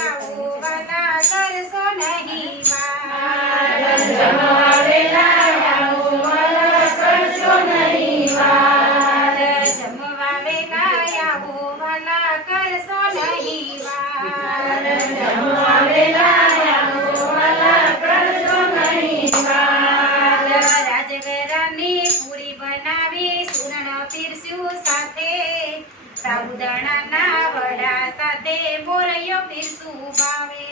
આવો વાલા કરશો નહીં વાર જમવા વેલા આવો વાલા કરશો નહીં વાર જમવા વેલા આવો વાલા કરશો નહીં વાર જમવા વેલા આવો વાલા કરશો નહીં વાર રાજગરાની પૂરી બનાવી સુરણ પીરસ્યું સાથે સાબુદાણાના વડા સાથે મોરૈયો પીરસું ભાવે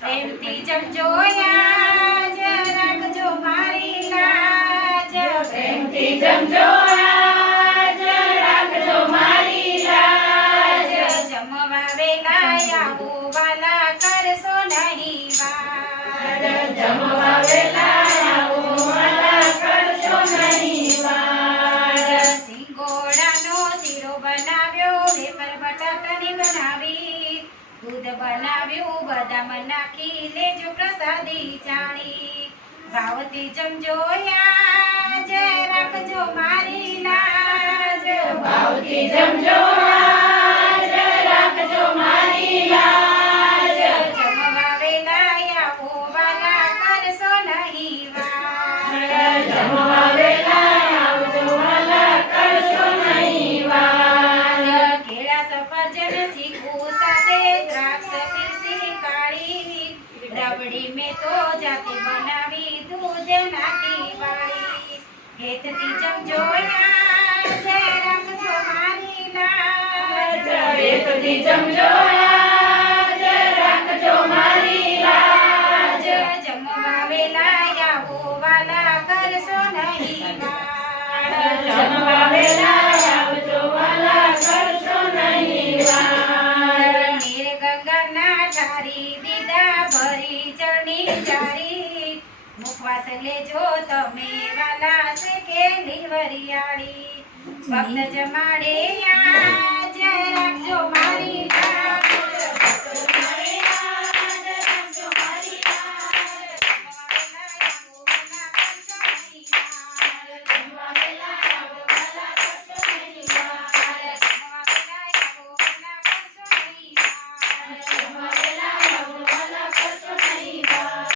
પ્રેમથી જમજો યાજ રાખજો મારી લાજ પ્રેમથી જમજો આજ રાખજો મારી લાજ જમવા વેલા આવો વાલા કરશો નહીં વાર જમવા વેલા આવો વાલા કરશો નહીં વાર સિંગોડાનો શીરો બનાવ્યો વેફર બટાટાની બનાવી દૂધ બનાવ્યું બદામ નાખી લેજો પ્રસાદી ચાણી ભાવથી જમજો યાજ રાખજો મારી લાજ ભાવથી જમજો આજ રાખજો મારી લાજ જમવા વેલા આવો વાલા કરશો નહીં વાર જમવા વેલા આવજો વાલા કરશો નહીં વાર કેળા સફરજન ચીકુ સાથે દ્રાક્ષ પીરસી કાળી રબડી મેં તો જાતે બનાવી દૂધ નાખી વાળી હેતથી જમજો યાદ રાખજો મારી લાજ હેતથી જમજો આજ રાખજો મારી લાજ જમવા વેલા આવો વાલા કરશો નહીં વાર જમવા વેલા આવજો વાલા કરશો નહીં વાર નીર ગંગાના ઠારી દીધા ભરી ચરણી ચારી મુખવાસ લેજો તમે વાલા છે કેલી વરિયાળી ભક્ત જમાડે યાજ રાખજો મારી લાજ